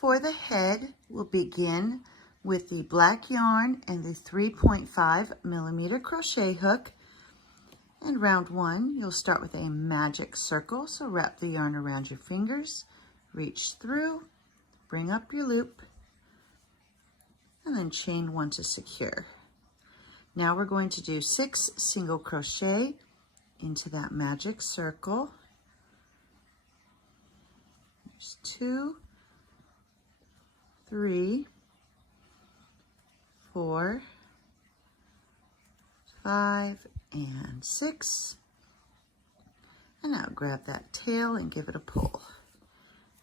For the head, we'll begin with the black yarn and the 3.5mm crochet hook. And round 1, you'll start with a magic circle. So wrap the yarn around your fingers, reach through, bring up your loop, and then chain 1 to secure. Now we're going to do 6 single crochet into that magic circle. There's 2, 3, 4, 5, and 6. And now grab that tail and give it a pull.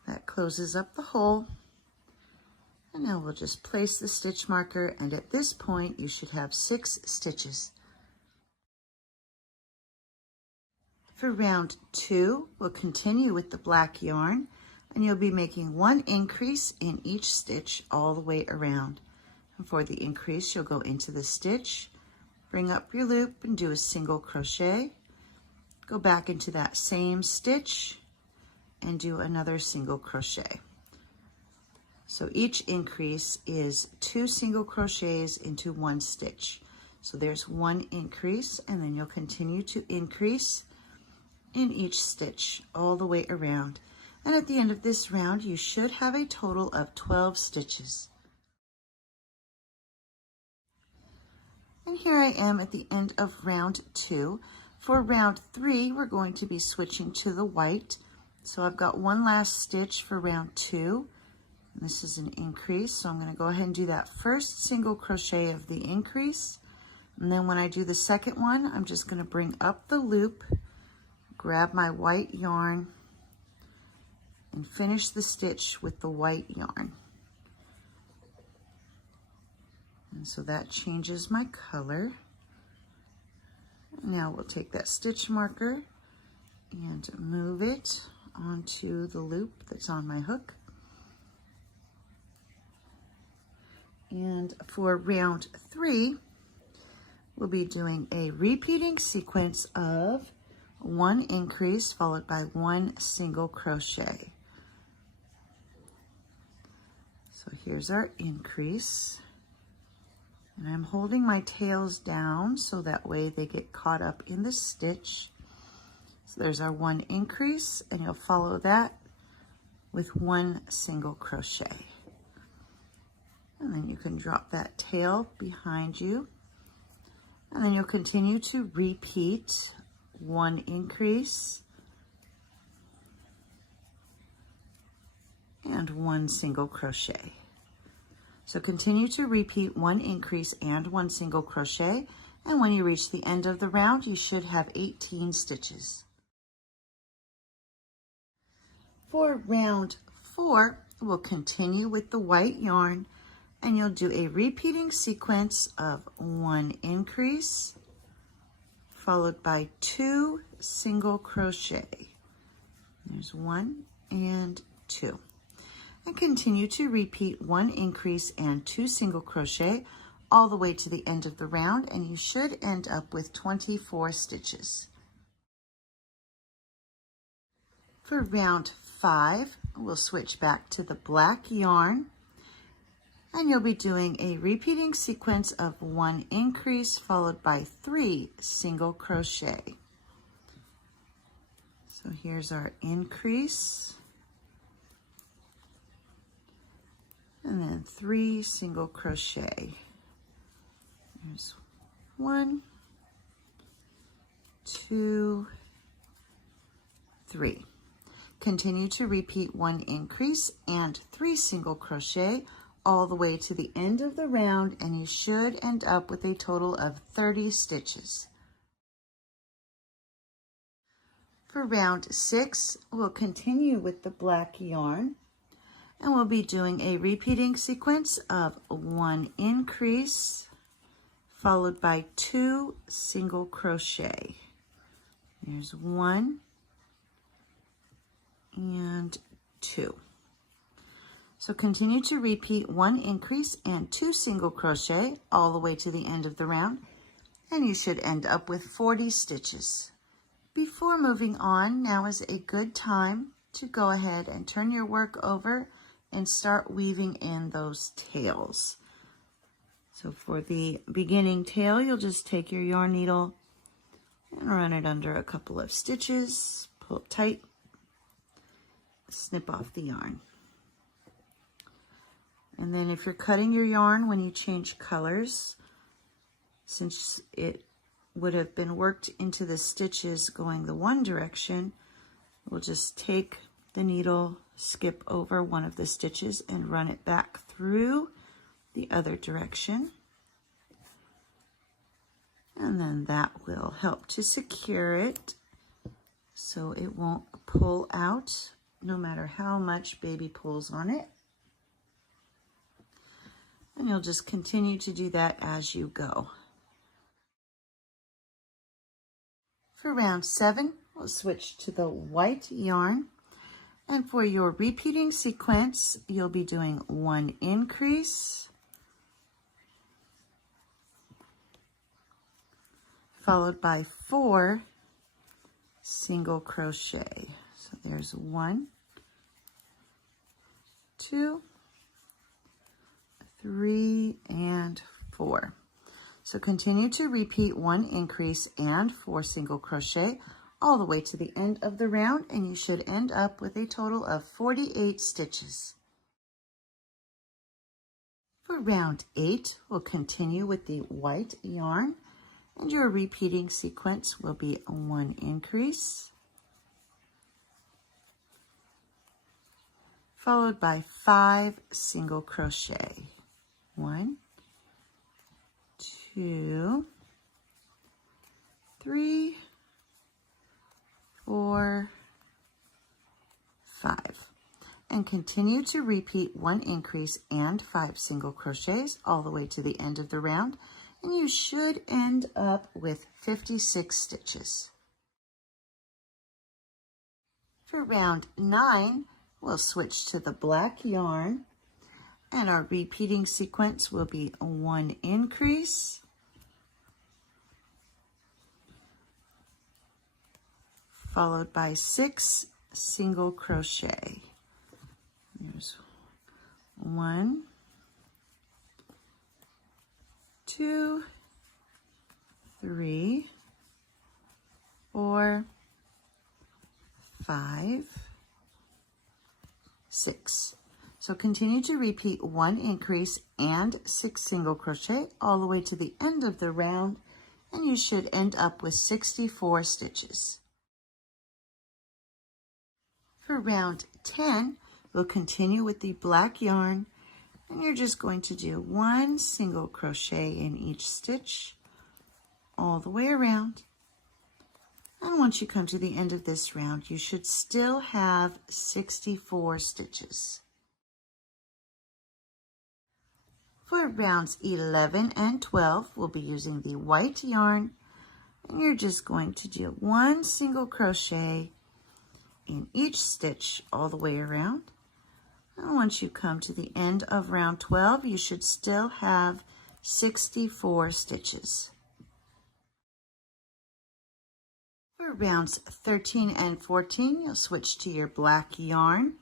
That closes up the hole. And now we'll just place the stitch marker, and at this point you should have 6 stitches. For round 2, we'll continue with the black yarn, and you'll be making 1 increase in each stitch all the way around. And for the increase, you'll go into the stitch, bring up your loop and do a single crochet, go back into that same stitch and do another single crochet. So each increase is 2 single crochets into 1 stitch. So there's 1 increase, and then you'll continue to increase in each stitch all the way around. And at the end of this round, you should have a total of 12 stitches. And here I am at the end of round 2. For round 3, we're going to be switching to the white. So I've got 1 last stitch for round 2. This is an increase, so I'm going to go ahead and do that first single crochet of the increase. And then when I do the second one, I'm just going to bring up the loop, grab my white yarn, and finish the stitch with the white yarn. And so that changes my color. Now we'll take that stitch marker and move it onto the loop that's on my hook. And for round 3, we'll be doing a repeating sequence of 1 increase followed by 1 single crochet. So here's our increase. And I'm holding my tails down so that way they get caught up in the stitch. So there's our 1 increase, and you'll follow that with 1 single crochet. And then you can drop that tail behind you. And then you'll continue to repeat 1 increase and 1 single crochet. So continue to repeat 1 increase and 1 single crochet, and when you reach the end of the round, you should have 18 stitches. For round 4, we'll continue with the white yarn, and you'll do a repeating sequence of 1 increase followed by 2 single crochet. There's 1 and 2. And continue to repeat 1 increase and 2 single crochet all the way to the end of the round, and you should end up with 24 stitches. For round 5, we'll switch back to the black yarn, and you'll be doing a repeating sequence of 1 increase followed by 3 single crochet. So here's our increase, and then 3 single crochet. There's 1, 2, 3. Continue to repeat 1 increase and 3 single crochet all the way to the end of the round, and you should end up with a total of 30 stitches. For round 6, we'll continue with the black yarn, and we'll be doing a repeating sequence of 1 increase followed by 2 single crochet. There's 1 and 2. So continue to repeat 1 increase and 2 single crochet all the way to the end of the round, and you should end up with 40 stitches. Before moving on, now is a good time to go ahead and turn your work over and start weaving in those tails. So for the beginning tail, you'll just take your yarn needle and run it under a couple of stitches, pull it tight, snip off the yarn. And then if you're cutting your yarn when you change colors, since it would have been worked into the stitches going the one direction, we'll just take the needle, skip over one of the stitches and run it back through the other direction. And then that will help to secure it so it won't pull out no matter how much baby pulls on it. And you'll just continue to do that as you go. For round 7, we'll switch to the white yarn. And for your repeating sequence, you'll be doing 1 increase, followed by 4 single crochet. So there's 1, 2, 3, and 4. So continue to repeat 1 increase and 4 single crochet all the way to the end of the round, and you should end up with a total of 48 stitches. For round 8, we'll continue with the white yarn, and your repeating sequence will be 1 increase, followed by 5 single crochet. 1, 2, 3, 4, 5. And continue to repeat 1 increase and 5 single crochets all the way to the end of the round, and you should end up with 56 stitches. For round 9, we'll switch to the black yarn, and our repeating sequence will be 1 increase, followed by 6 single crochet. There's 1, 2, 3, 4, 5, 6. So continue to repeat 1 increase and 6 single crochet all the way to the end of the round, and you should end up with 64 stitches. For round 10, we'll continue with the black yarn, and you're just going to do 1 single crochet in each stitch all the way around. And once you come to the end of this round, you should still have 64 stitches. For rounds 11 and 12, we'll be using the white yarn, and you're just going to do 1 single crochet in each stitch all the way around. And once you come to the end of round 12, you should still have 64 stitches. For rounds 13 and 14, you'll switch to your black yarn,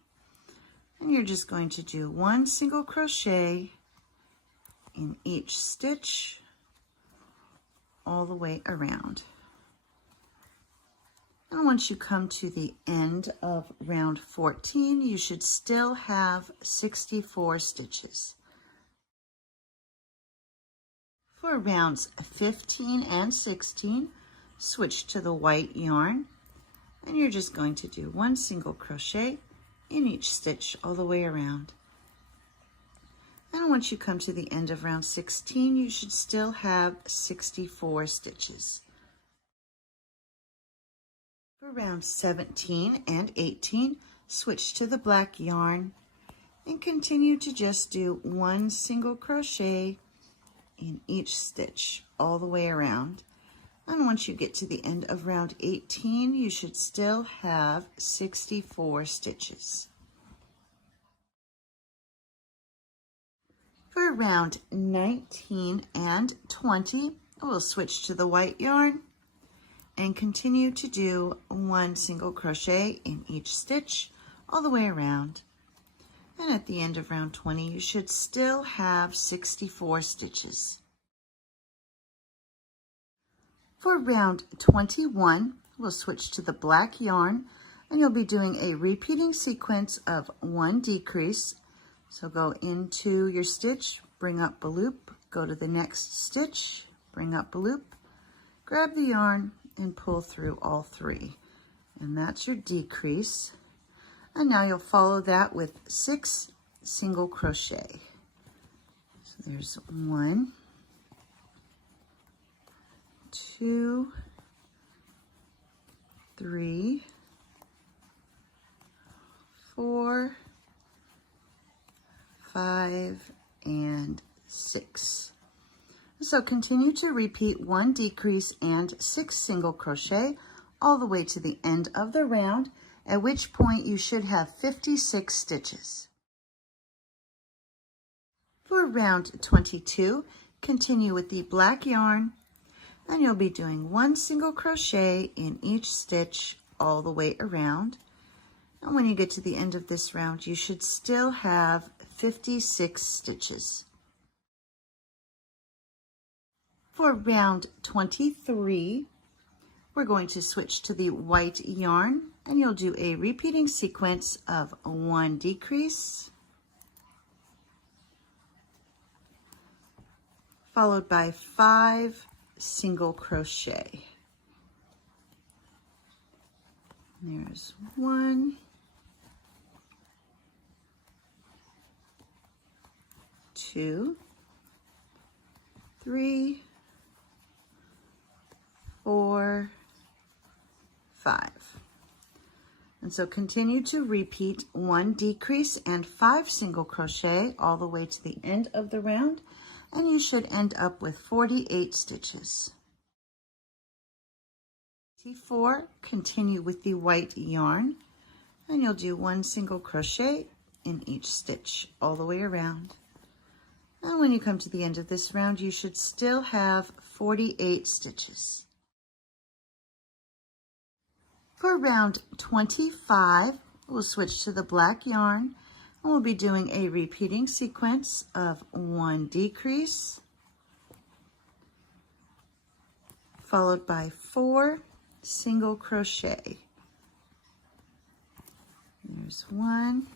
and you're just going to do 1 single crochet in each stitch all the way around. And once you come to the end of round 14, you should still have 64 stitches. For rounds 15 and 16, switch to the white yarn, and you're just going to do 1 single crochet in each stitch all the way around. And once you come to the end of round 16, you should still have 64 stitches. For rounds 17 and 18, switch to the black yarn and continue to just do 1 single crochet in each stitch all the way around. And once you get to the end of round 18, you should still have 64 stitches. For round 19 and 20, we'll switch to the white yarn and continue to do 1 single crochet in each stitch all the way around. And at the end of round 20, you should still have 64 stitches. For round 21, we'll switch to the black yarn, and you'll be doing a repeating sequence of 1 decrease. So go into your stitch, bring up a loop, go to the next stitch, bring up a loop, grab the yarn, and pull through all 3. And that's your decrease. And now you'll follow that with 6 single crochet. So there's 1, 2, 3, 4, 5, and 6. So continue to repeat 1 decrease and 6 single crochet all the way to the end of the round, at which point you should have 56 stitches. For round 22, continue with the black yarn, and you'll be doing 1 single crochet in each stitch all the way around. And when you get to the end of this round, you should still have 56 stitches. For round 23, we're going to switch to the white yarn, and you'll do a repeating sequence of 1 decrease, followed by 5 single crochet. There's 1, 2, 3, 4, 5. And so continue to repeat 1 decrease and 5 single crochet all the way to the end of the round, and you should end up with 48 stitches. 4, continue with the white yarn, and you'll do 1 single crochet in each stitch all the way around. And when you come to the end of this round, you should still have 48 stitches. For round 25, we'll switch to the black yarn, and we'll be doing a repeating sequence of 1 decrease, followed by 4 single crochet. There's 1,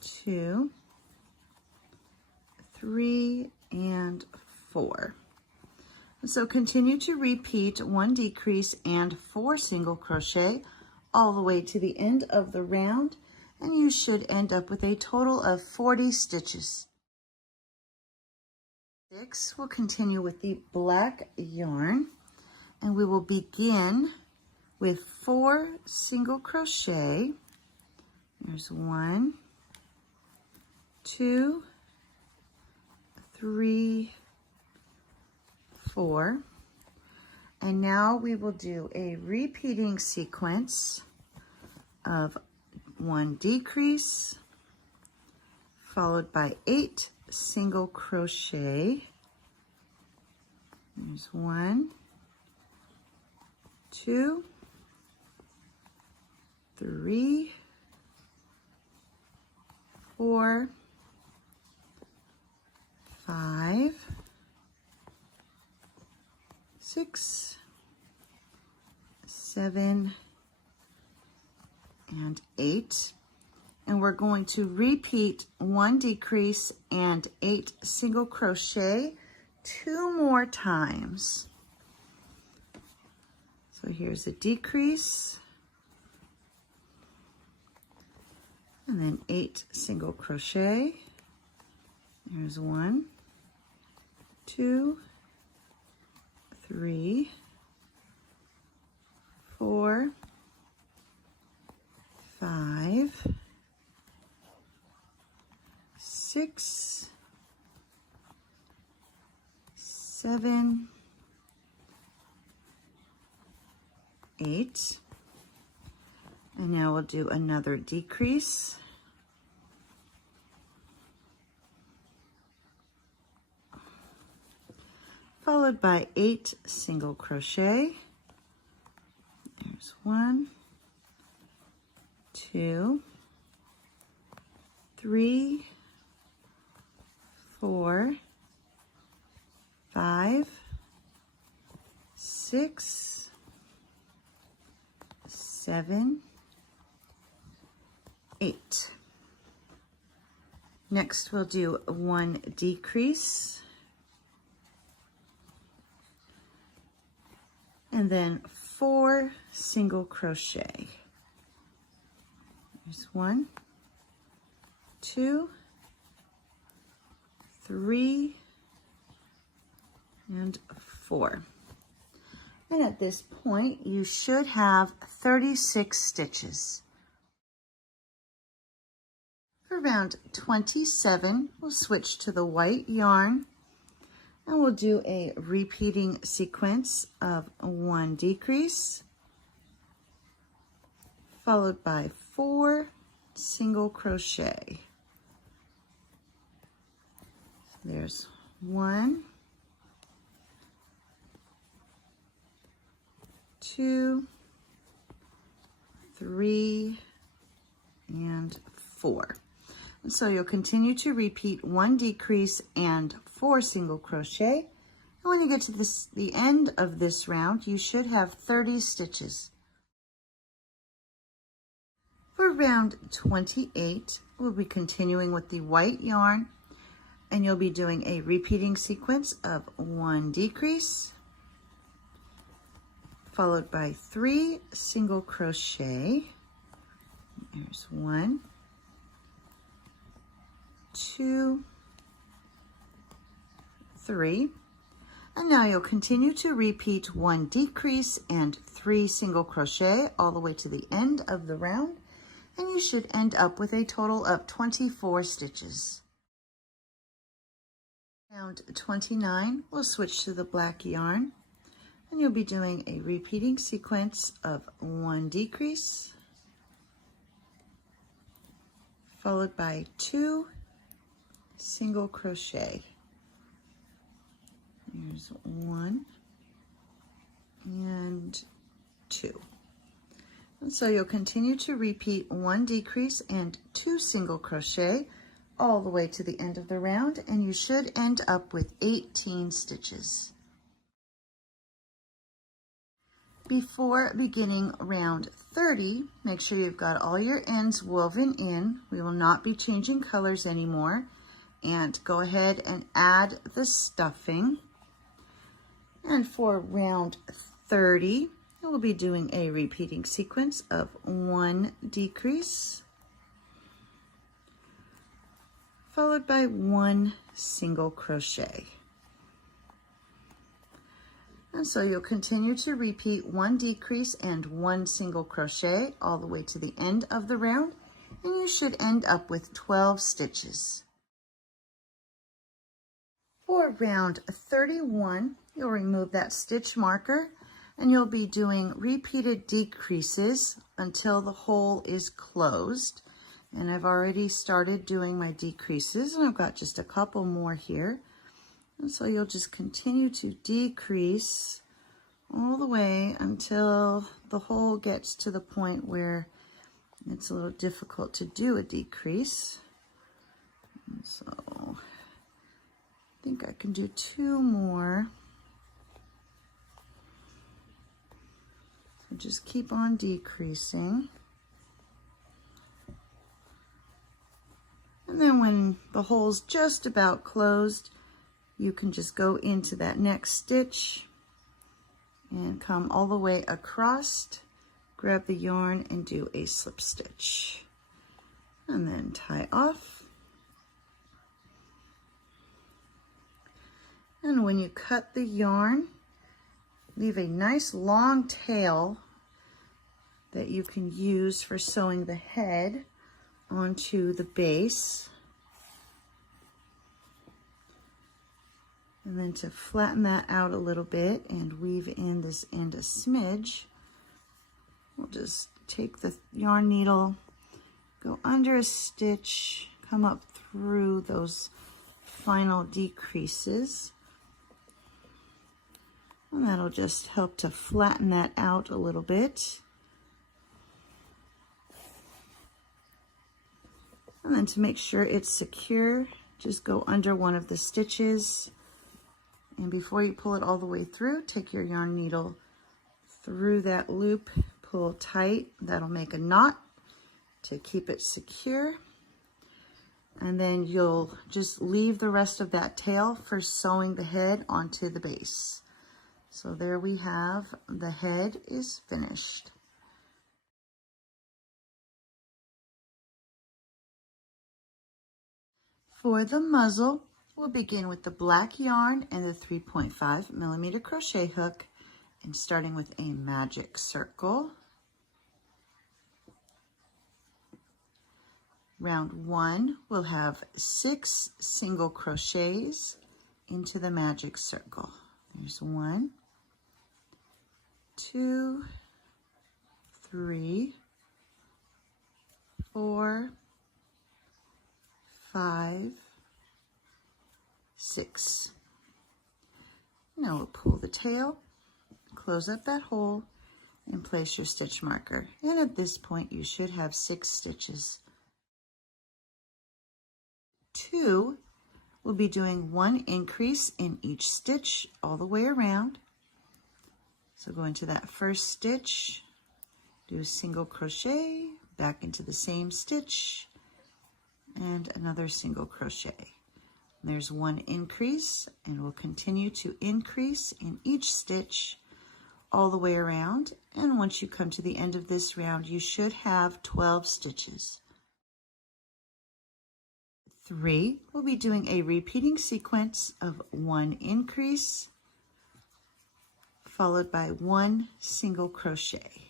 2, 3, and 4. So continue to repeat 1 decrease and 4 single crochet all the way to the end of the round, and you should end up with a total of 40 stitches. 6, we'll continue with the black yarn, and we will begin with 4 single crochet. There's 1, 2, 3, 4. And now we will do a repeating sequence of 1 decrease, followed by 8 single crochet. There's 1, 2, 3, 4, 5, 6, 7, and 8. And we're going to repeat 1 decrease and 8 single crochet 2 more times. So here's a decrease, and then 8 single crochet. There's 1, 2, 3, 4, 5, 6, 7, 8. And now we'll do another decrease. Followed by 8 single crochet. There's 1, 2, 3, 4, 5, 6, 7, 8. Next we'll do 1 decrease, and then 4 single crochet. There's 1, 2, 3, and 4. And at this point, you should have 36 stitches. For round 27, we'll switch to the white yarn, and we'll do a repeating sequence of 1 decrease, followed by 4 single crochet. So there's 1, 2, 3, and 4. And so you'll continue to repeat 1 decrease and 4 single crochet. And when you get to the end of this round, you should have 30 stitches. For round 28, we'll be continuing with the white yarn, and you'll be doing a repeating sequence of 1 decrease, followed by 3 single crochet. There's 1, 2, 3. And now you'll continue to repeat 1 decrease and 3 single crochet all the way to the end of the round, and you should end up with a total of 24 stitches. Round 29, we'll switch to the black yarn, and you'll be doing a repeating sequence of 1 decrease, followed by 2 single crochet. Here's 1 and 2. And so you'll continue to repeat 1 decrease and 2 single crochet all the way to the end of the round, and you should end up with 18 stitches. Before beginning round 30, make sure you've got all your ends woven in. We will not be changing colors anymore. And go ahead and add the stuffing. And for round 30, we'll be doing a repeating sequence of 1 decrease, followed by 1 single crochet. And so you'll continue to repeat 1 decrease and 1 single crochet all the way to the end of the round, and you should end up with 12 stitches. For round 31, you'll remove that stitch marker, and you'll be doing repeated decreases until the hole is closed. And I've already started doing my decreases, and I've got just a couple more here. And so you'll just continue to decrease all the way until the hole gets to the point where it's a little difficult to do a decrease. And so I think I can do 2 more. So just keep on decreasing. And then when the hole's just about closed, you can just go into that next stitch and come all the way across, grab the yarn and do a slip stitch, and then tie off. And when you cut the yarn, leave a nice long tail that you can use for sewing the head onto the base. And then to flatten that out a little bit and weave in this end a smidge, we'll just take the yarn needle, go under a stitch, come up through those final decreases. And that'll just help to flatten that out a little bit. And then to make sure it's secure, just go under one of the stitches. And before you pull it all the way through, take your yarn needle through that loop, pull tight. That'll make a knot to keep it secure. And then you'll just leave the rest of that tail for sewing the head onto the base. So there we have, the head is finished. For the muzzle, we'll begin with the black yarn and the 3.5mm crochet hook, and starting with a magic circle. Round 1 will have 6 single crochets into the magic circle. There's 1, 2, 3, 4, 5, 6. Now we'll pull the tail, close up that hole, and place your stitch marker. And at this point, you should have 6 stitches. 2, we'll be doing 1 increase in each stitch all the way around. So go into that first stitch, do a single crochet, back into the same stitch, and another single crochet. There's 1 increase, and we'll continue to increase in each stitch all the way around. And once you come to the end of this round, you should have 12 stitches. 3, we'll be doing a repeating sequence of 1 increase, followed by 1 single crochet.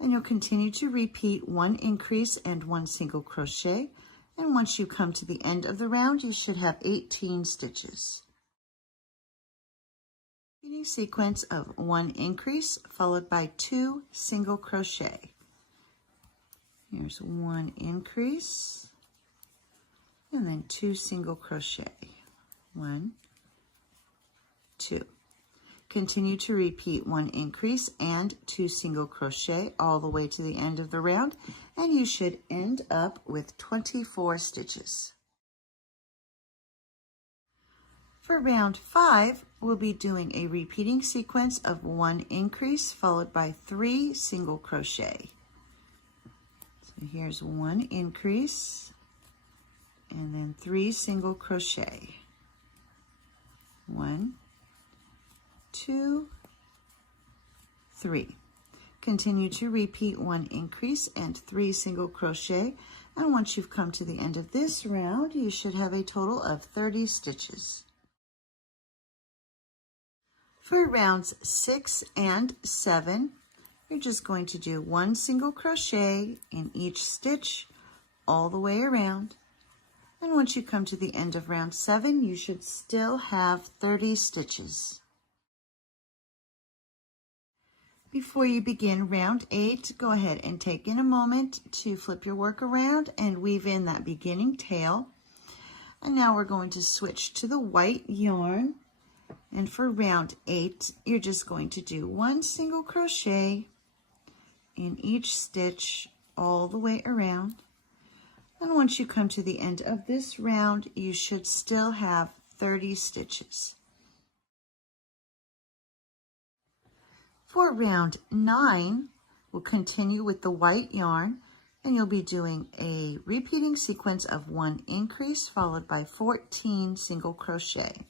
And you'll continue to repeat 1 increase and 1 single crochet. And once you come to the end of the round, you should have 18 stitches. Repeating sequence of 1 increase followed by 2 single crochet. Here's 1 increase and then 2 single crochet. 1, 2. Continue to repeat 1 increase and 2 single crochet all the way to the end of the round, and you should end up with 24 stitches. For round 5, we'll be doing a repeating sequence of 1 increase followed by 3 single crochet. So here's 1 increase and then 3 single crochet. 1, 2, 3. Continue to repeat 1 increase and 3 single crochet, and once you've come to the end of this round, you should have a total of 30 stitches. For rounds 6 and 7, you're just going to do 1 single crochet in each stitch all the way around. And once you come to the end of round 7, you should still have 30 stitches. Before you begin round 8, go ahead and take in a moment to flip your work around and weave in that beginning tail. And now we're going to switch to the white yarn. And for round 8, you're just going to do 1 single crochet in each stitch all the way around. And once you come to the end of this round, you should still have 30 stitches. For round 9, we'll continue with the white yarn, and you'll be doing a repeating sequence of 1 increase followed by 14 single crochet.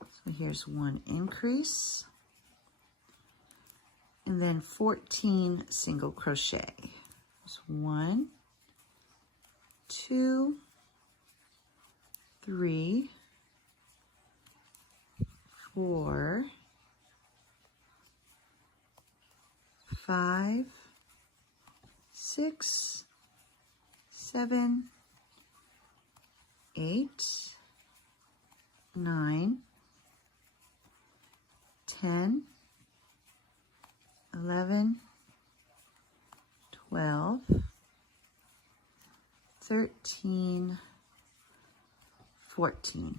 So here's 1 increase and then 14 single crochet. There's 1, 2, 3, 4, 5, 6, 7, 8, 9, 10, 11, 12, 13, 14.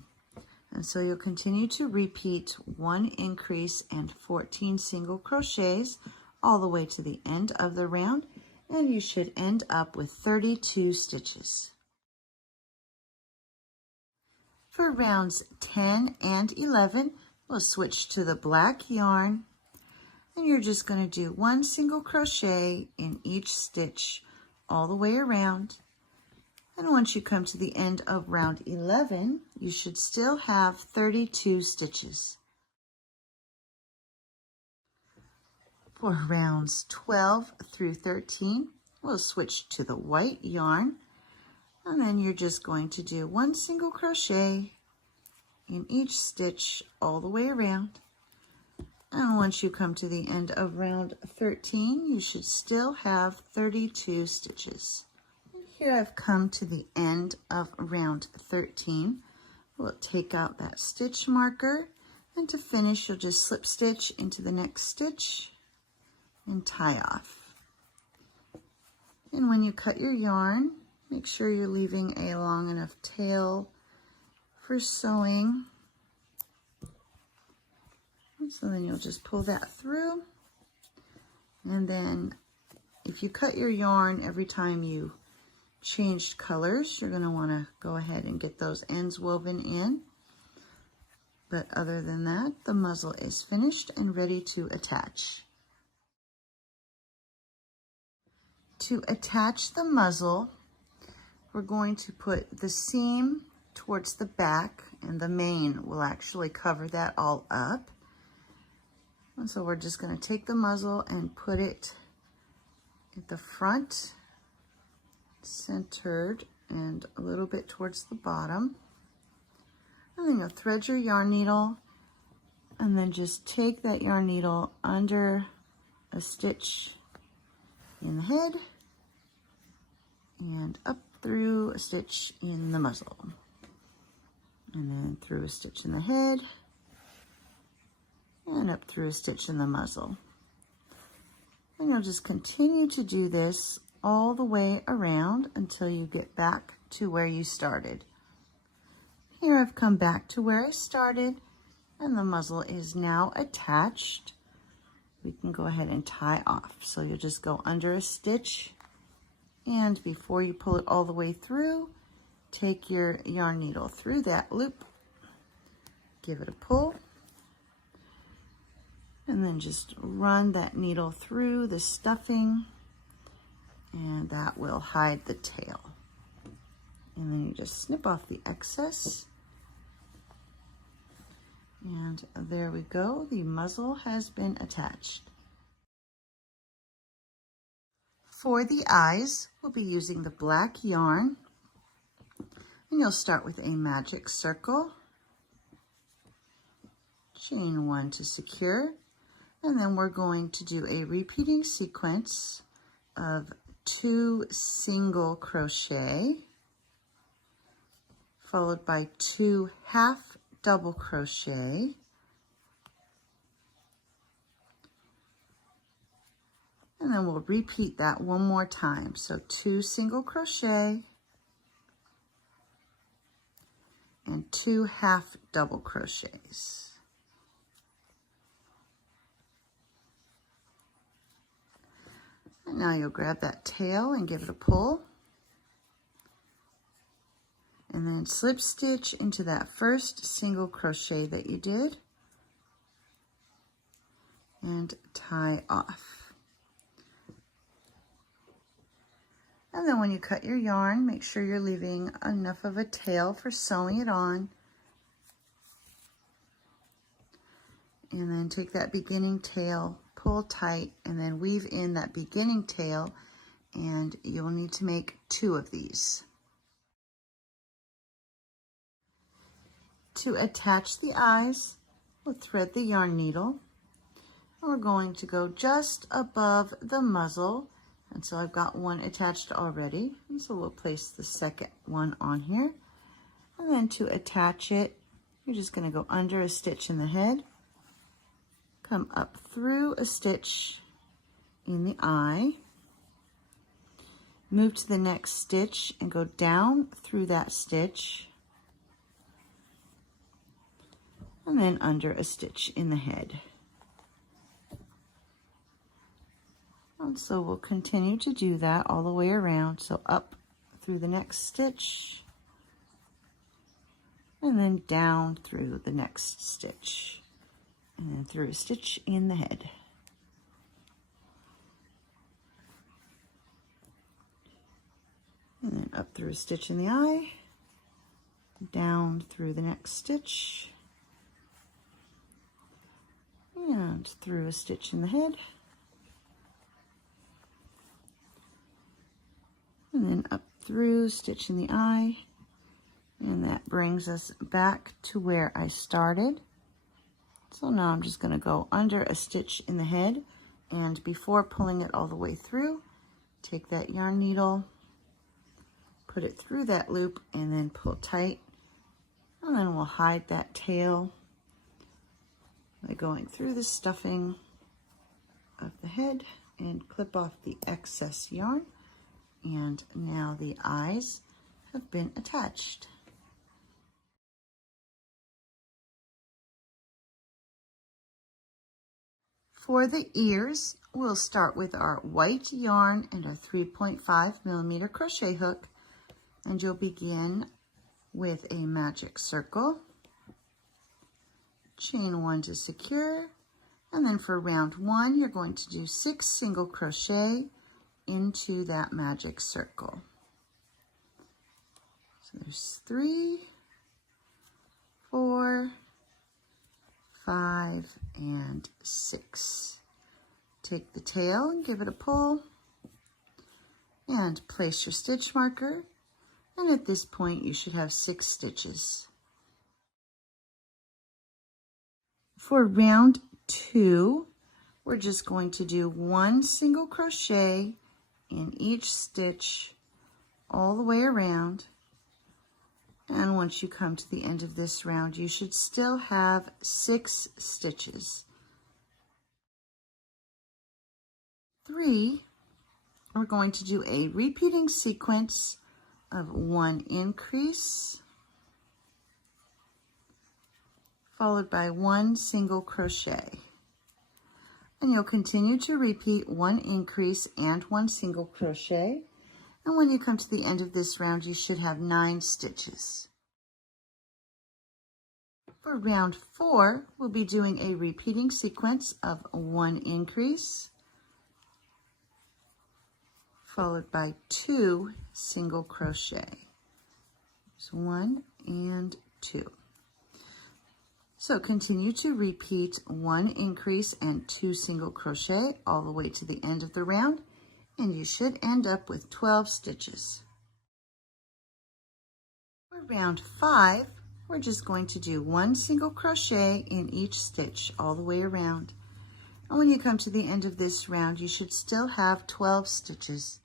And so you'll continue to repeat 1 increase and 14 single crochets all the way to the end of the round. and you should end up with 32 stitches. For rounds 10 and 11, we'll switch to the black yarn, and you're just going to do 1 single crochet in each stitch all the way around. And once you come to the end of round 11, you should still have 32 stitches. For rounds 12 through 13, we'll switch to the white yarn, and then you're just going to do 1 single crochet in each stitch all the way around. And once you come to the end of round 13, you should still have 32 stitches. Here I've come to the end of round 13. We'll take out that stitch marker, and to finish, you'll just slip stitch into the next stitch and tie off. And when you cut your yarn, make sure you're leaving a long enough tail for sewing. So then you'll just pull that through. And then if you cut your yarn every time you changed colors, you're going to want to go ahead and get those ends woven in. But other than that, the muzzle is finished and ready to attach. To attach the muzzle, we're going to put the seam towards the back, and the mane will actually cover that all up. And so we're just going to take the muzzle and put it at the front, centered, and a little bit towards the bottom. And then you'll thread your yarn needle, and then just take that yarn needle under a stitch in the head and up through a stitch in the muzzle, and then through a stitch in the head and up through a stitch in the muzzle. And you'll just continue to do this all the way around until you get back to where you started. Here I've come back to where I started, and the muzzle is now attached. We can go ahead and tie off. So you'll just go under a stitch, and before you pull it all the way through, take your yarn needle through that loop, give it a pull, and then just run that needle through the stuffing, and that will hide the tail. And then you just snip off the excess. And there we go, the muzzle has been attached. For the eyes, we'll be using the black yarn, and you'll start with a magic circle, chain 1 to secure, and then we're going to do a repeating sequence of 2 single crochet, followed by 2 half double crochet, and then we'll repeat that one more time. So 2 single crochet and 2 half double crochets. And now you'll grab that tail and give it a pull, and then slip stitch into that first single crochet that you did and tie off. And then when you cut your yarn, make sure you're leaving enough of a tail for sewing it on. And then take that beginning tail, pull tight, and then weave in that beginning tail, and you'll need to make 2 of these. To attach the eyes, we'll thread the yarn needle. We're going to go just above the muzzle, and so I've got one attached already, and so we'll place the second one on here. And then to attach it, you're just going to go under a stitch in the head, come up through a stitch in the eye, move to the next stitch and go down through that stitch, and then under a stitch in the head. And so we'll continue to do that all the way around. So up through the next stitch, and then down through the next stitch, and then through a stitch in the head. And then up through a stitch in the eye, down through the next stitch, and through a stitch in the head, and then up through, stitch in the eye, and that brings us back to where I started. So now I'm just going to go under a stitch in the head, and before pulling it all the way through, take that yarn needle, put it through that loop, and then pull tight, and then we'll hide that tail by going through the stuffing of the head and clip off the excess yarn. And now the eyes have been attached. For the ears, we'll start with our white yarn and our 3.5mm crochet hook, and you'll begin with a magic circle, chain 1 to secure, and then for round 1 you're going to do 6 single crochet into that magic circle. So there's 3, 4, 5, and 6. Take the tail and give it a pull, and place your stitch marker, and at this point you should have 6 stitches. For round 2, we're just going to do 1 single crochet in each stitch all the way around, and once you come to the end of this round you should still have 6 stitches. 3, we're going to do a repeating sequence of 1 increase followed by 1 single crochet, and you'll continue to repeat 1 increase and 1 single crochet, and when you come to the end of this round you should have 9 stitches. For round 4, we'll be doing a repeating sequence of 1 increase followed by 2 single crochet. So 1 and 2. So continue to repeat 1 increase and 2 single crochet all the way to the end of the round, and you should end up with 12 stitches. For round 5, we're just going to do 1 single crochet in each stitch all the way around. And when you come to the end of this round, you should still have 12 stitches.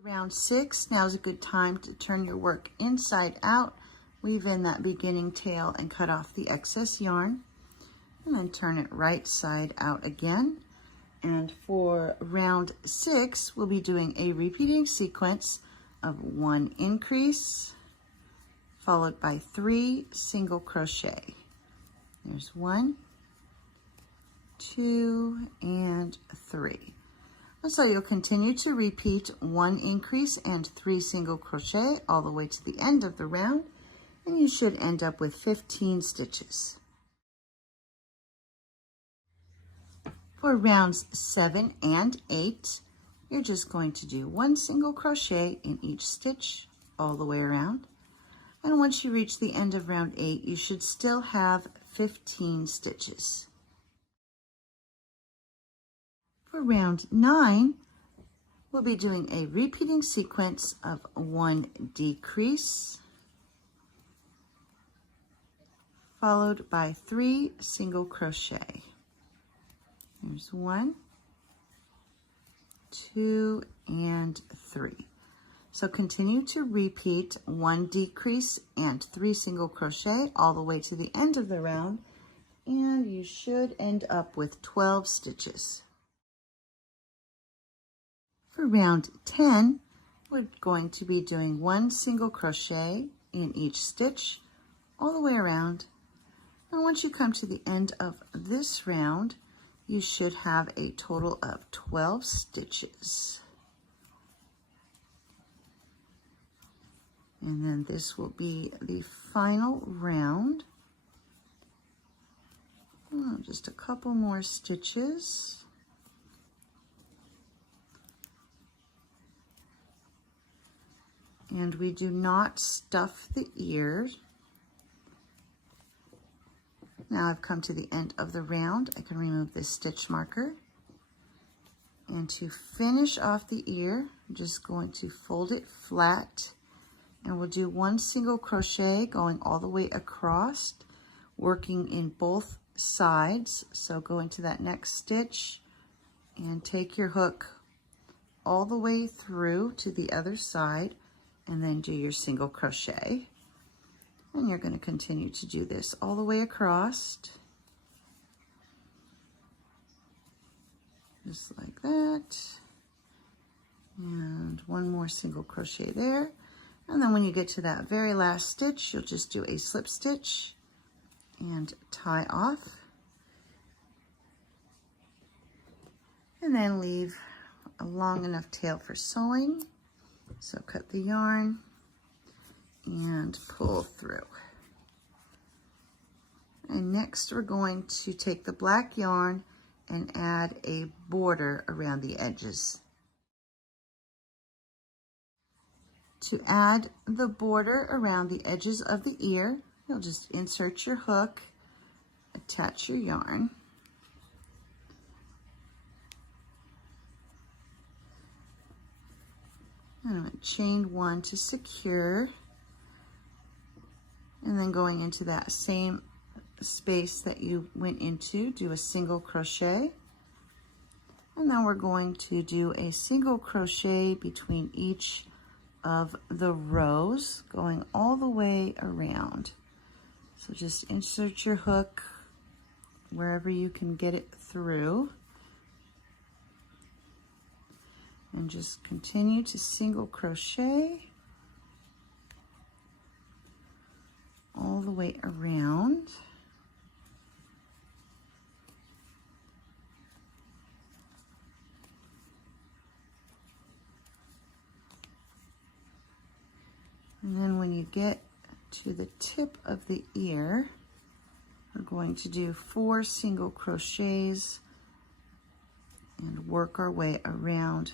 Round 6, now is a good time to turn your work inside out, weave in that beginning tail and cut off the excess yarn, and then turn it right side out again. And for round 6, we'll be doing a repeating sequence of 1 increase followed by 3 single crochet. There's 1, 2, and 3. And so you'll continue to repeat 1 increase and 3 single crochet all the way to the end of the round, and you should end up with 15 stitches. For rounds 7 and 8, you're just going to do 1 single crochet in each stitch all the way around. And once you reach the end of round 8, you should still have 15 stitches. For round 9, we'll be doing a repeating sequence of 1 decrease followed by 3 single crochet. There's 1, 2, and 3. So continue to repeat 1 decrease and 3 single crochet all the way to the end of the round, and you should end up with 12 stitches. For round 10, we're going to be doing 1 single crochet in each stitch all the way around. And once you come to the end of this round, you should have a total of 12 stitches. And then this will be the final round. Oh, just a couple more stitches. And we do not stuff the ears. Now I've come to the end of the round. I can remove this stitch marker. And to finish off the ear, I'm just going to fold it flat, and we'll do 1 single crochet going all the way across, working in both sides. So go into that next stitch and take your hook all the way through to the other side, and then do your single crochet. And you're going to continue to do this all the way across, just like that. And 1 more single crochet there. And then when you get to that very last stitch, you'll just do a slip stitch and tie off. And then leave a long enough tail for sewing. So cut the yarn and pull through. And next we're going to take the black yarn and add a border around the edges. To add the border around the edges of the ear, you'll just insert your hook, attach your yarn, and I'm going to chain 1 to secure, and then going into that same space that you went into, do a single crochet, and then we're going to do a single crochet between each of the rows, going all the way around. So just insert your hook wherever you can get it through, and just continue to single crochet all the way around. And then when you get to the tip of the ear, we're going to do 4 single crochets and work our way around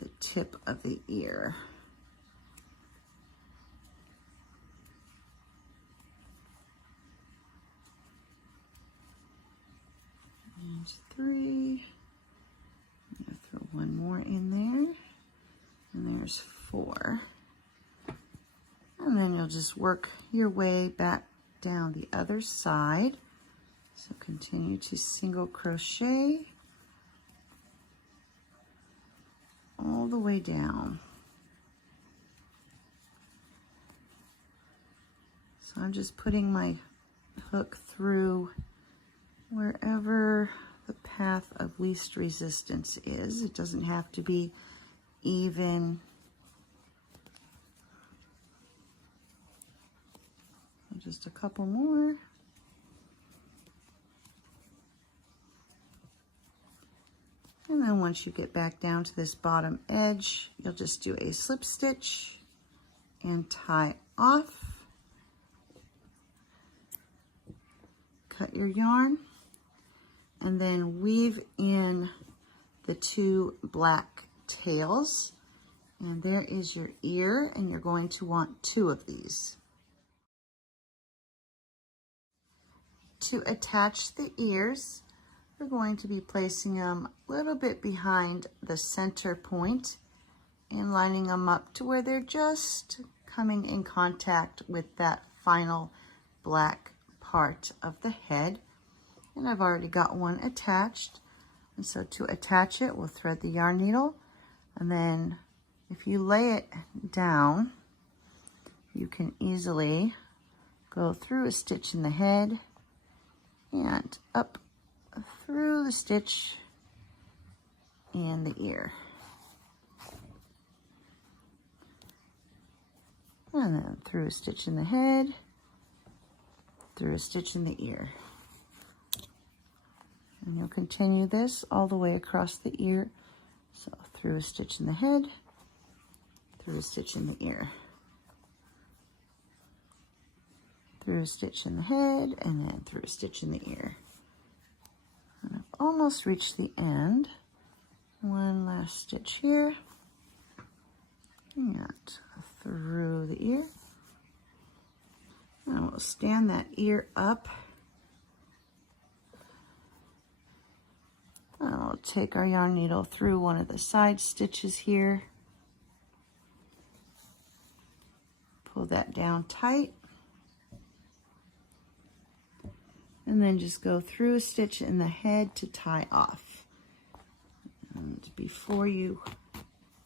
the tip of the ear. And 3. I'm going to throw 1 more in there, and there's 4. And then you'll just work your way back down the other side. So continue to single crochet all the way down. So I'm just putting my hook through wherever the path of least resistance is. It doesn't have to be even. Just a couple more. And then once you get back down to this bottom edge, you'll just do a slip stitch and tie off. Cut your yarn and then weave in the 2 black tails. And there is your ear, and you're going to want 2 of these. To attach the ears, we're going to be placing them a little bit behind the center point and lining them up to where they're just coming in contact with that final black part of the head. And I've already got one attached. And so to attach it, we'll thread the yarn needle, and then if you lay it down, you can easily go through a stitch in the head and up through the stitch in the ear. And then through a stitch in the head, through a stitch in the ear. And you'll continue this all the way across the ear. So through a stitch in the head, through a stitch in the ear, through a stitch in the head, and then through a stitch in the ear. And I've almost reached the end. One last stitch here, and through the ear. And we'll stand that ear up. I'll take our yarn needle through one of the side stitches here. Pull that down tight. And then just go through a stitch in the head to tie off. And before you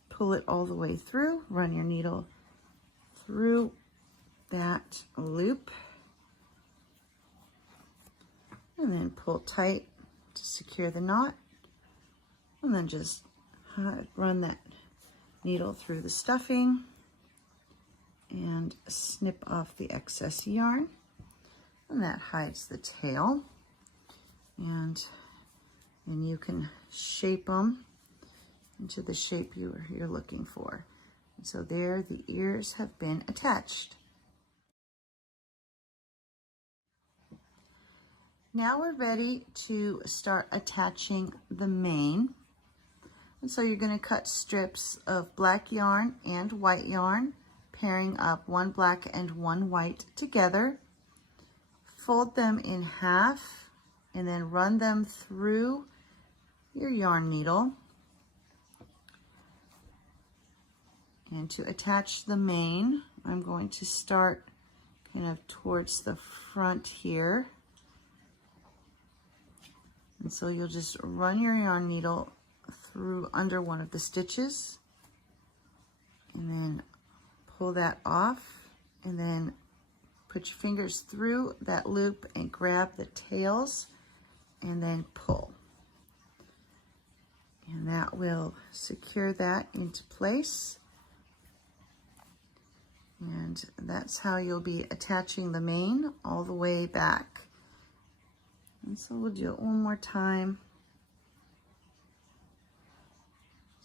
pull it all the way through, run your needle through that loop. And then pull tight to secure the knot. And then just run that needle through the stuffing and snip off the excess yarn. And that hides the tail. And you can shape them into the shape you're looking for. And so there, the ears have been attached. Now we're ready to start attaching the mane. And so you're going to cut strips of black yarn and white yarn, pairing up one black and one white together. Fold them in half and then run them through your yarn needle. And to attach the mane, I'm going to start kind of towards the front here. And so you'll just run your yarn needle through under one of the stitches and then pull that off, and then put your fingers through that loop and grab the tails and then pull. And that will secure that into place. And that's how you'll be attaching the mane all the way back. And so we'll do it one more time.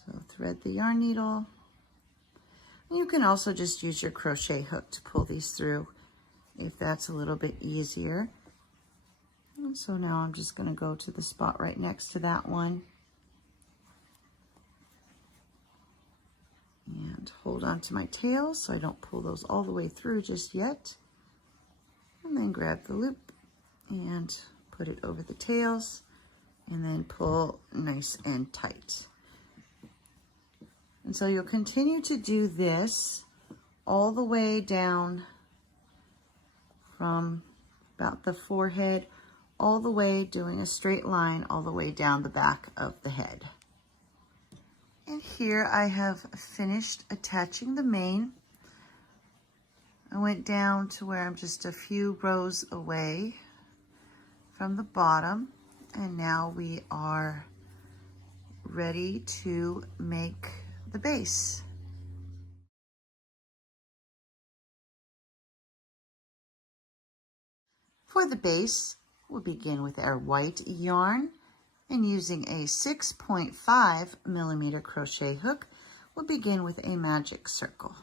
So thread the yarn needle. And you can also just use your crochet hook to pull these through if that's a little bit easier. And so now I'm just going to go to the spot right next to that one. And hold on to my tails so I don't pull those all the way through just yet. And then grab the loop and put it over the tails and then pull nice and tight. And so you'll continue to do this all the way down from about the forehead, all the way doing a straight line all the way down the back of the head. And here I have finished attaching the mane. I went down to where I'm just a few rows away from the bottom, and now we are ready to make the base. For the base, we'll begin with our white yarn, and using a 6.5 millimeter crochet hook, we'll begin with a magic circle.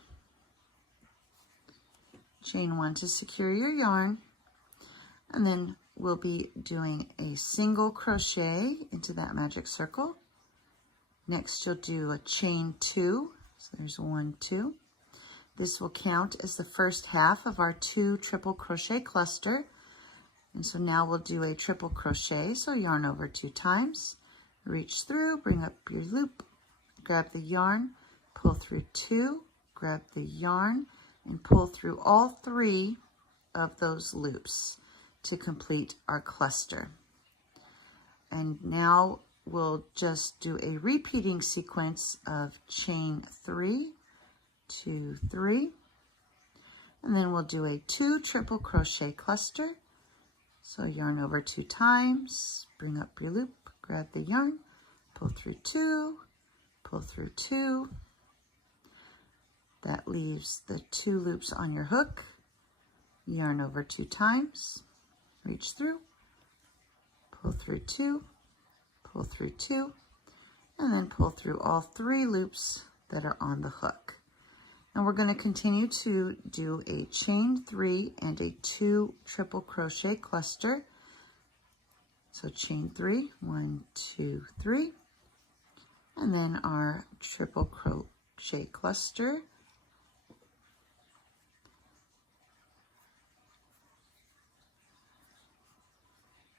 Chain one to secure your yarn, and then we'll be doing a single crochet into that magic circle. Next, you'll do a chain two. So there's 1, 2. This will count as the first half of our 2 triple crochet cluster. And so now we'll do a triple crochet. So yarn over 2 times, reach through, bring up your loop, grab the yarn, pull through 2, grab the yarn, and pull through all 3 of those loops to complete our cluster. And now we'll just do a repeating sequence of chain 3, 2, 3, and then we'll do a 2 triple crochet cluster. So yarn over 2 times, bring up your loop, grab the yarn, pull through 2, pull through 2. That leaves the 2 loops on your hook. Yarn over 2 times, reach through, pull through 2, pull through 2, and then pull through all 3 loops that are on the hook. And we're going to continue to do a chain 3 and a 2 triple crochet cluster. So chain 3, 1, 2, 3, and then our triple crochet cluster.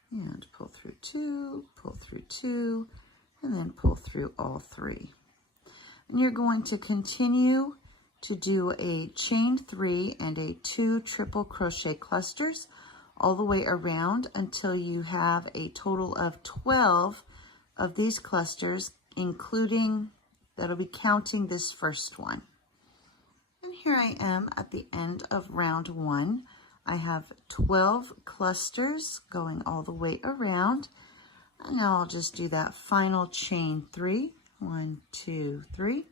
And pull through 2, pull through 2, and then pull through all 3. And you're going to continue to do a chain 3 and a 2 triple crochet clusters all the way around until you have a total of 12 of these clusters, including, that'll be counting this first one. And here I am at the end of round 1. I have 12 clusters going all the way around. And now I'll just do that final chain 3, 1, 2, 3,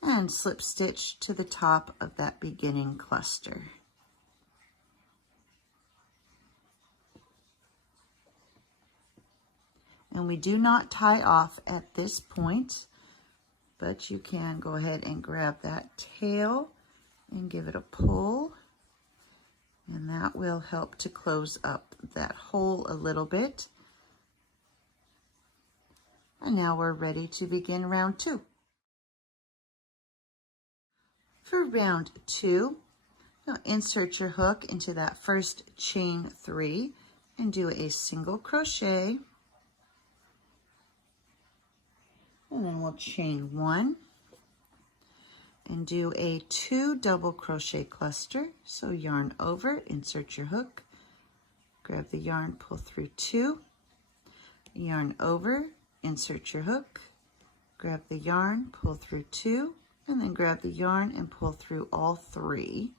and slip stitch to the top of that beginning cluster. And we do not tie off at this point, but you can go ahead and grab that tail and give it a pull, and that will help to close up that hole a little bit. And now we're ready to begin round 2. For round 2, you'll insert your hook into that first chain 3 and do a single crochet, and then we'll chain 1 and do a 2 double crochet cluster. So yarn over, insert your hook, grab the yarn, pull through 2, yarn over, insert your hook, grab the yarn, pull through 2, and then grab the yarn and pull through all 3.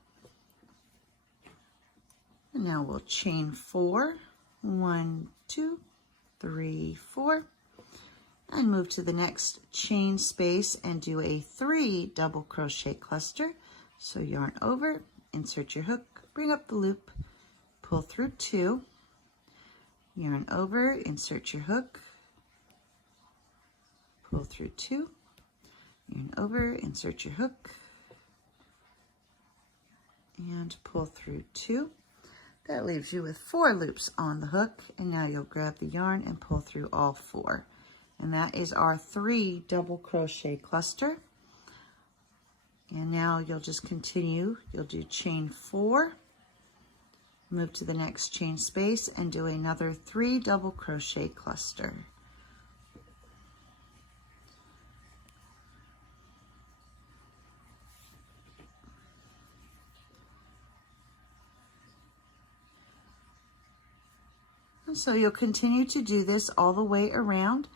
And now we'll chain 4, 1, 2, 3, 4, and move to the next chain space and do a 3 double crochet cluster. So yarn over, insert your hook, bring up the loop, pull through 2, yarn over, insert your hook, pull through 2, yarn over, insert your hook, and pull through 2. That leaves you with 4 loops on the hook, and now you'll grab the yarn and pull through all 4. And that is our 3 double crochet cluster. And now you'll just continue, you'll do chain 4, move to the next chain space and do another 3 double crochet cluster. And so you'll continue to do this all the way around,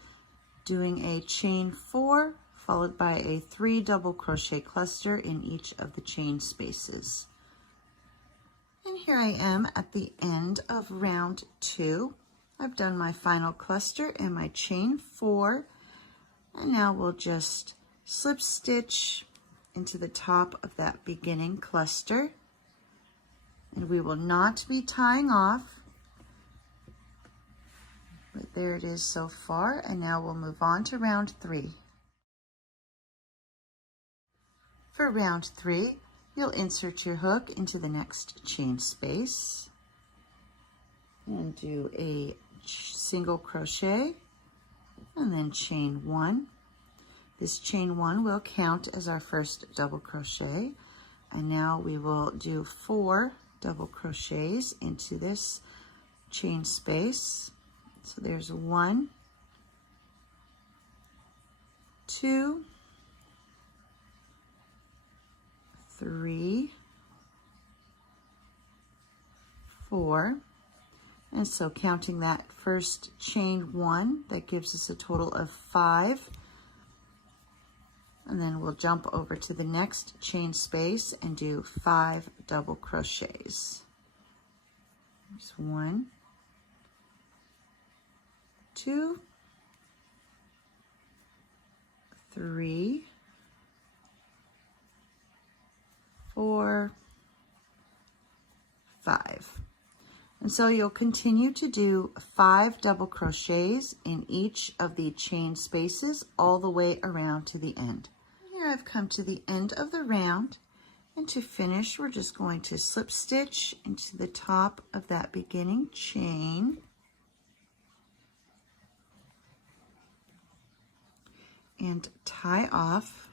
doing a chain 4 followed by a 3 double crochet cluster in each of the chain spaces. And here I am at the end of round 2. I've done my final cluster and my chain 4, and now we'll just slip stitch into the top of that beginning cluster, and we will not be tying off. But there it is so far, and now we'll move on to round 3. For round 3, you'll insert your hook into the next chain space and do a single crochet and then chain 1. This chain 1 will count as our first double crochet, and now we will do 4 double crochets into this chain space. So there's 1, 2, 3, 4, and so counting that first chain 1, that gives us a total of 5, and then we'll jump over to the next chain space and do 5 double crochets. There's 1, 2, 3, 4, 5. And so you'll continue to do 5 double crochets in each of the chain spaces all the way around to the end. Here I've come to the end of the round, and to finish we're just going to slip stitch into the top of that beginning chain and tie off,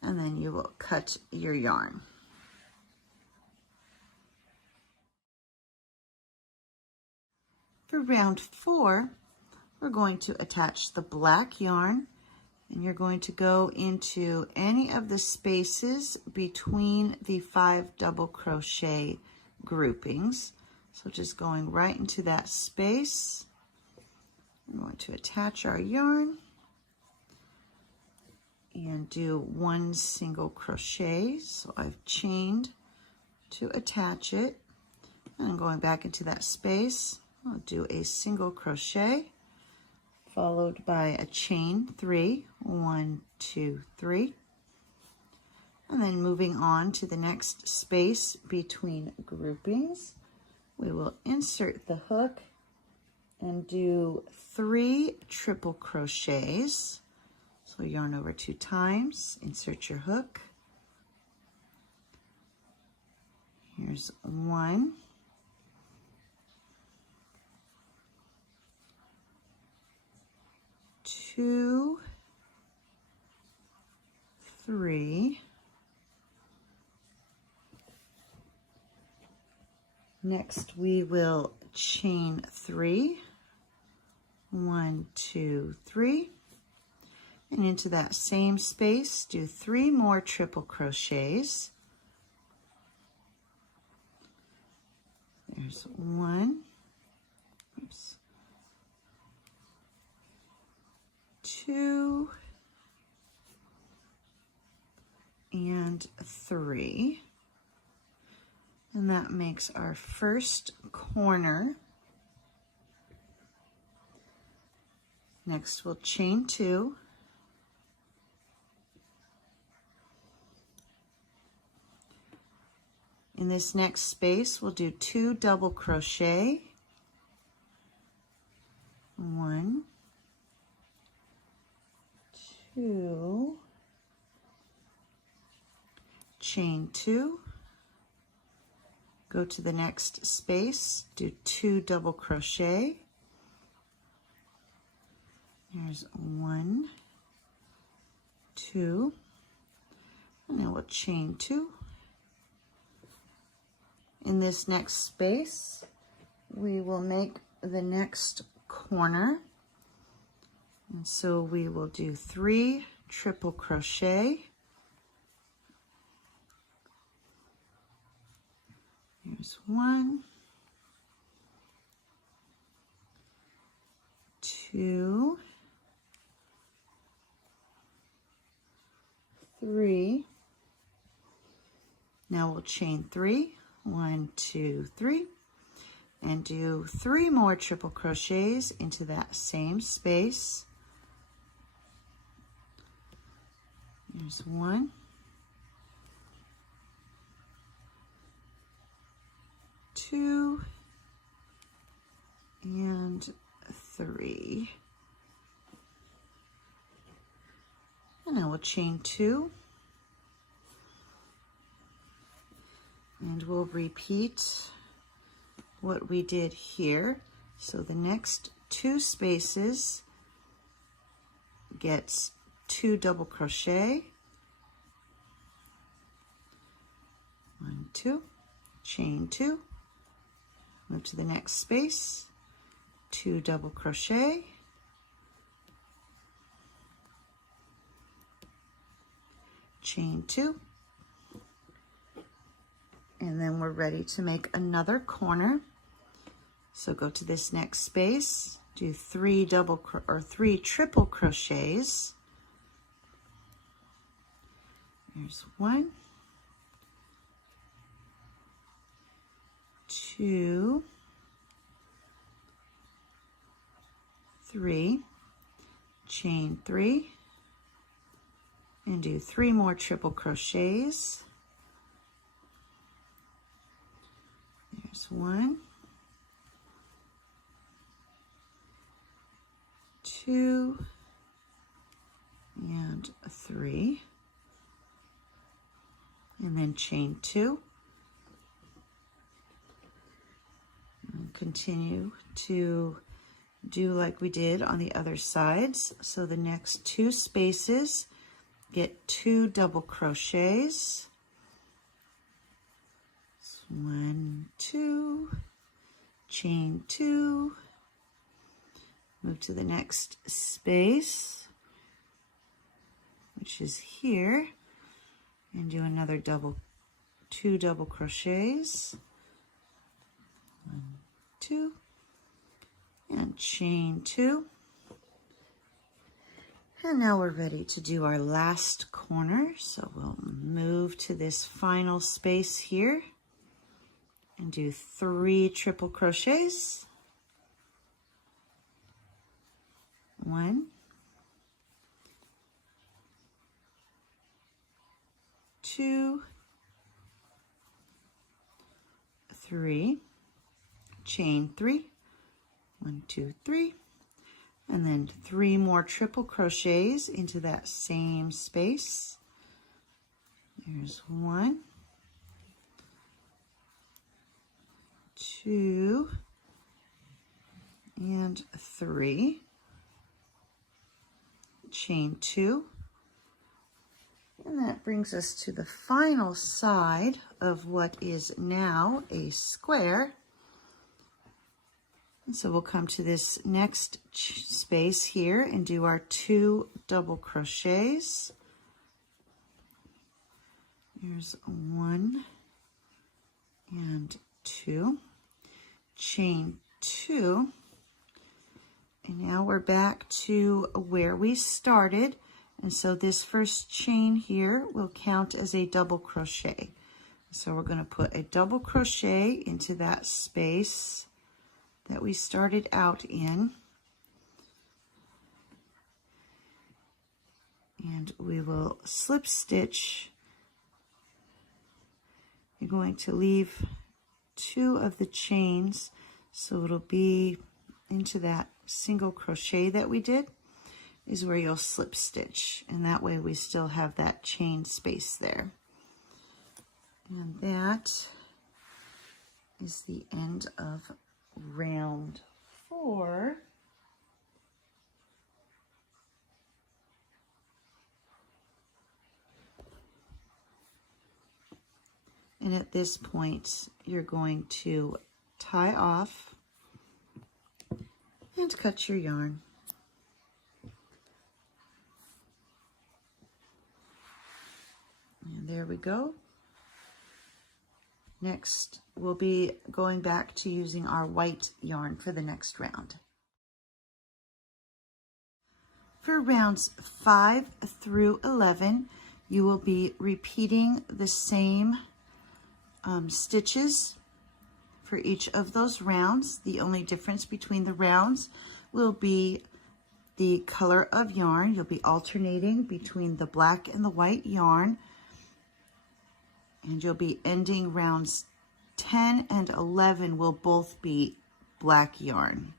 and then you will cut your yarn. For round 4, we're going to attach the black yarn, and you're going to go into any of the spaces between the 5 double crochet groupings. So just going right into that space, we're going to attach our yarn and do 1 single crochet. So I've chained to attach it, and I'm going back into that space. I'll do a single crochet followed by a chain 3, 1, 2, 3, and then moving on to the next space between groupings, we will insert the hook and do 3 triple crochets. So yarn over 2 times, insert your hook. Here's 1, 2, 3. Next we will chain 3, 1, 2, 3, and into that same space do 3 more triple crochets. There's 1, oops, 2, and 3, and that makes our first corner. Next we'll chain 2, in this next space we'll do 2 double crochet, 1, 2, chain 2, go to the next space, do 2 double crochet. There's 1, 2, and then we'll chain 2. In this next space, we will make the next corner. And so we will do 3 triple crochet. Here's 1, 2, 3. Now we'll chain 3, 1, 2, 3, and do 3 more triple crochets into that same space. There's 1, 2, and 3. And I will chain 2. And we'll repeat what we did here. So the next 2 spaces gets 2 double crochet, 1, 2, chain 2, move to the next space, 2 double crochet, chain 2, and then we're ready to make another corner. So go to this next space, do 3 triple crochets. There's 1, 2, 3, chain 3, and do 3 more triple crochets. There's 1, 2, and 3, and then chain 2, and continue to do like we did on the other sides. So the next 2 spaces, get 2 double crochets. 1, 2, chain 2, move to the next space, which is here, and do another 2 double crochets. 1, 2, and chain 2. And now we're ready to do our last corner. So we'll move to this final space here and do 3 triple crochets. 1, 2, 3, chain 3, 1, 2, 3, and then 3 more triple crochets into that same space. There's 1, 2, and 3, chain 2, and that brings us to the final side of what is now a square. And so we'll come to this next space here and do our 2 double crochets. Here's 1 and 2, chain 2, and now we're back to where we started. And so this first chain here will count as a double crochet. So we're going to put a double crochet into that space that we started out in. And we will slip stitch. You're going to leave 2 of the chains, so it'll be into that single crochet that we did is where you'll slip stitch, and that way we still have that chain space there. And that is the end of round 4. And at this point, you're going to tie off and cut your yarn. And there we go. Next, we'll be going back to using our white yarn for the next round. For rounds 5 through 11, you will be repeating the same stitches for each of those rounds. The only difference between the rounds will be the color of yarn. You'll be alternating between the black and the white yarn, and you'll be ending rounds 10 and 11 will both be black yarn.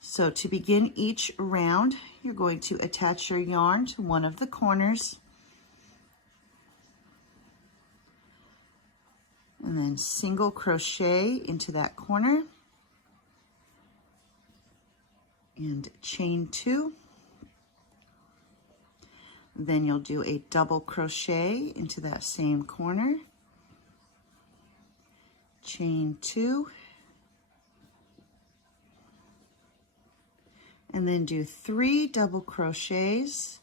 So to begin each round, you're going to attach your yarn to one of the corners, and then single crochet into that corner and chain 2. Then you'll do a double crochet into that same corner, chain 2, and then do 3 double crochets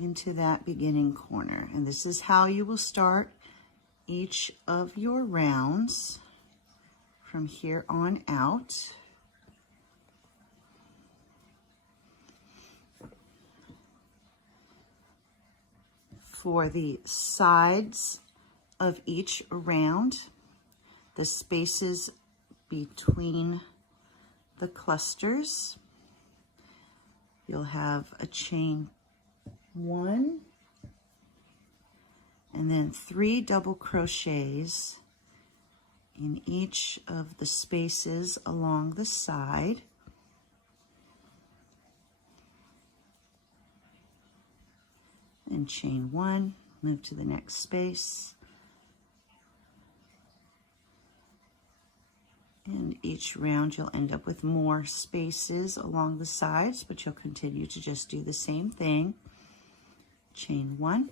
into that beginning corner. And this is how you will start each of your rounds from here on out. For the sides of each round, the spaces between the clusters, you'll have a chain 1 and then 3 double crochets in each of the spaces along the side. And chain 1, move to the next space. And each round you'll end up with more spaces along the sides, but you'll continue to just do the same thing. Chain 1.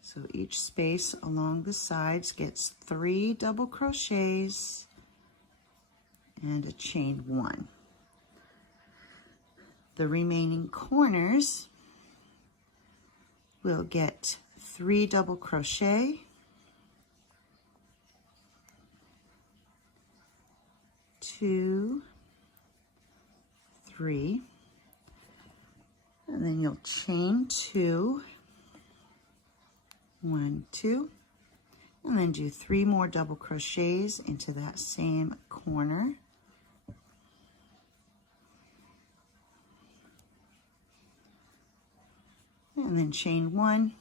So each space along the sides gets 3 double crochets and a chain 1. The remaining corners will get 3 double crochet, 2, 3, and then you'll chain 2, 1, 2, and then do 3 more double crochets into that same corner. And then chain 1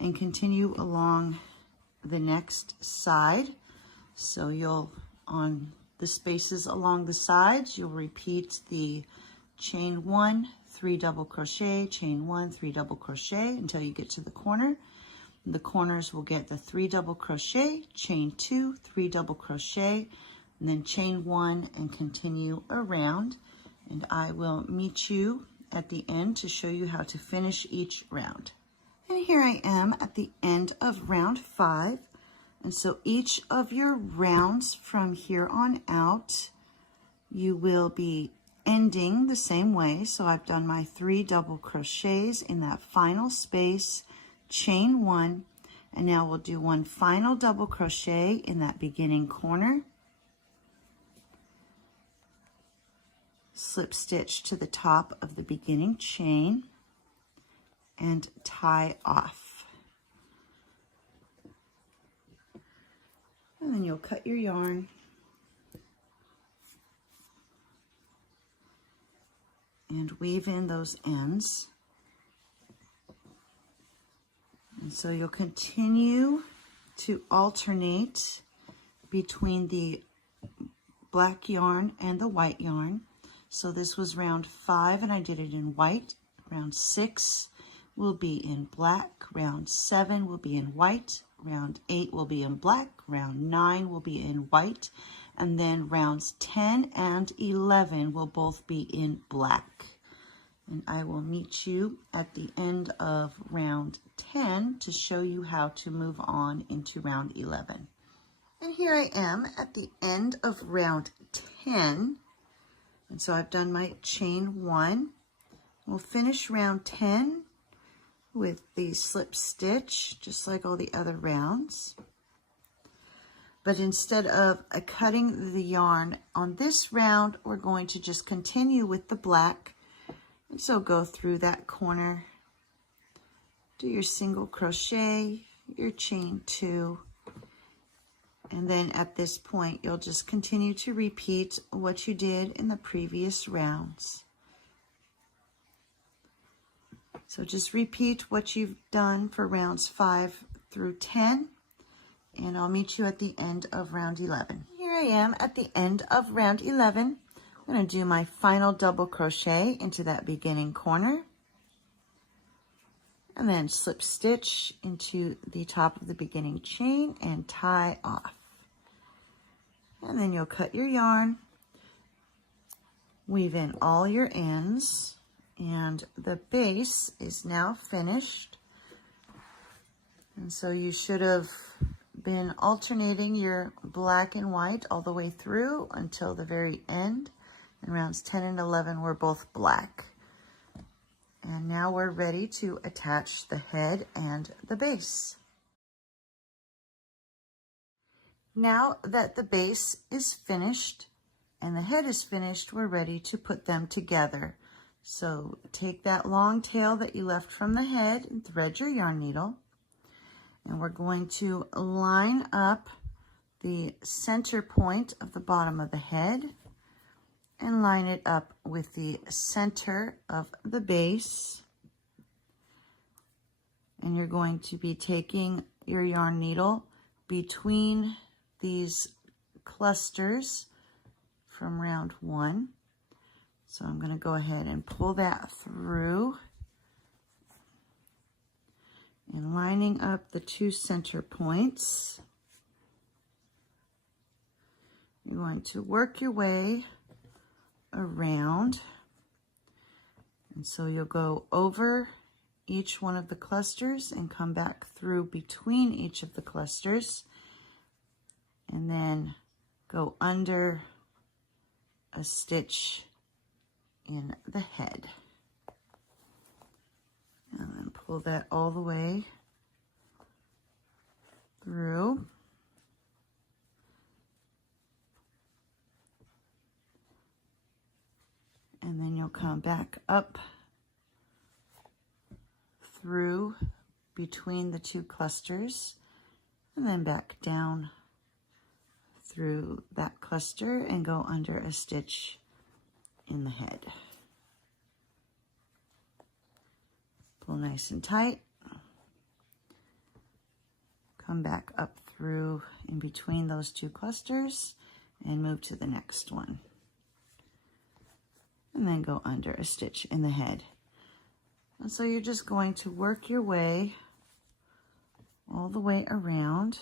and continue along the next side. So you'll, on the spaces along the sides, you'll repeat the chain 1, 3 double crochet, chain 1, 3 double crochet until you get to the corner. The corners will get the 3 double crochet, chain 2, 3 double crochet, and then chain 1 and continue around. And I will meet you at the end to show you how to finish each round. And here I am at the end of round 5. And so each of your rounds from here on out, you will be ending the same way. So I've done my 3 double crochets in that final space, chain 1, and now we'll do 1 final double crochet in that beginning corner, slip stitch to the top of the beginning chain, and tie off. And then you'll cut your yarn and weave in those ends. And so you'll continue to alternate between the black yarn and the white yarn. So this was round 5 and I did it in white. Round 6 will be in black. Round 7 will be in white. Round 8 will be in black. Round 9 will be in white. And then rounds 10 and 11 will both be in black. And I will meet you at the end of round 10 to show you how to move on into round 11. And here I am at the end of round 10. And so I've done my chain 1. We'll finish round 10 with the slip stitch, just like all the other rounds. But instead of cutting the yarn on this round, we're going to just continue with the black. And so go through that corner, do your single crochet, your chain 2, and then at this point, you'll just continue to repeat what you did in the previous rounds. So just repeat what you've done for rounds 5 through 10, and I'll meet you at the end of round 11. Here I am at the end of round 11. I'm going to do my final double crochet into that beginning corner, and then slip stitch into the top of the beginning chain and tie off. And then you'll cut your yarn, weave in all your ends, and the base is now finished. And so you should have been alternating your black and white all the way through until the very end. And rounds 10 and 11 were both black. And now we're ready to attach the head and the base. Now that the base is finished and the head is finished, we're ready to put them together. So take that long tail that you left from the head and thread your yarn needle. And we're going to line up the center point of the bottom of the head and line it up with the center of the base. And you're going to be taking your yarn needle between these clusters from round 1. So I'm going to go ahead and pull that through and lining up the 2 center points. You're going to work your way around, and so you'll go over each one of the clusters and come back through between each of the clusters, and then go under a stitch in the head, and then pull that all the way through. And then you'll come back up through between the 2 clusters, and then back down through that cluster and go under a stitch in the head. Pull nice and tight. Come back up through in between those 2 clusters and move to the next one. And then go under a stitch in the head. And so you're just going to work your way all the way around.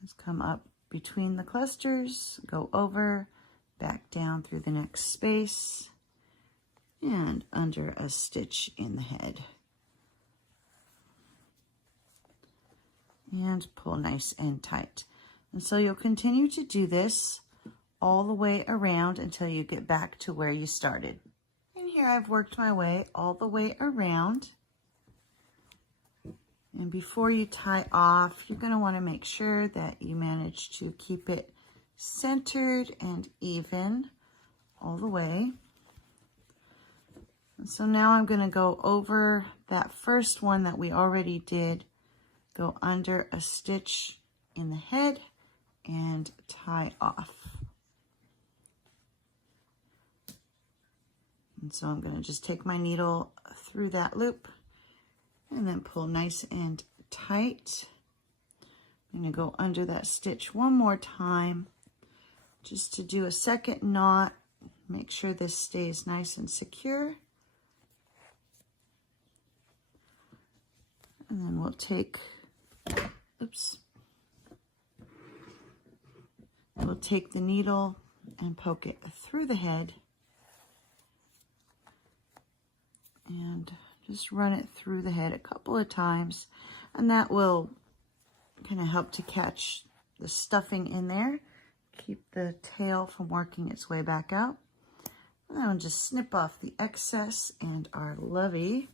Just come up between the clusters, go over, back down through the next space, and under a stitch in the head. And pull nice and tight. And so you'll continue to do this all the way around until you get back to where you started. And here I've worked my way all the way around. And before you tie off, you're going to want to make sure that you manage to keep it centered and even all the way. And so now I'm going to go over that first one that we already did, go under a stitch in the head and tie off. And so I'm going to just take my needle through that loop and then pull nice and tight. I'm going to go under that stitch one more time just to do a second knot. Make sure this stays nice and secure. And then we'll take, we'll take the needle and poke it through the head. And just run it through the head a couple of times, and that will kind of help to catch the stuffing in there, keep the tail from working its way back out. And then I'll just snip off the excess, and our Lovey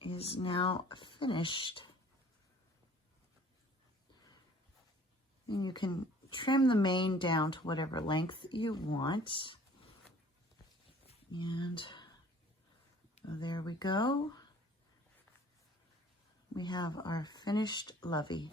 is now finished. And you can trim the mane down to whatever length you want. And there we go. We have our finished Lovey.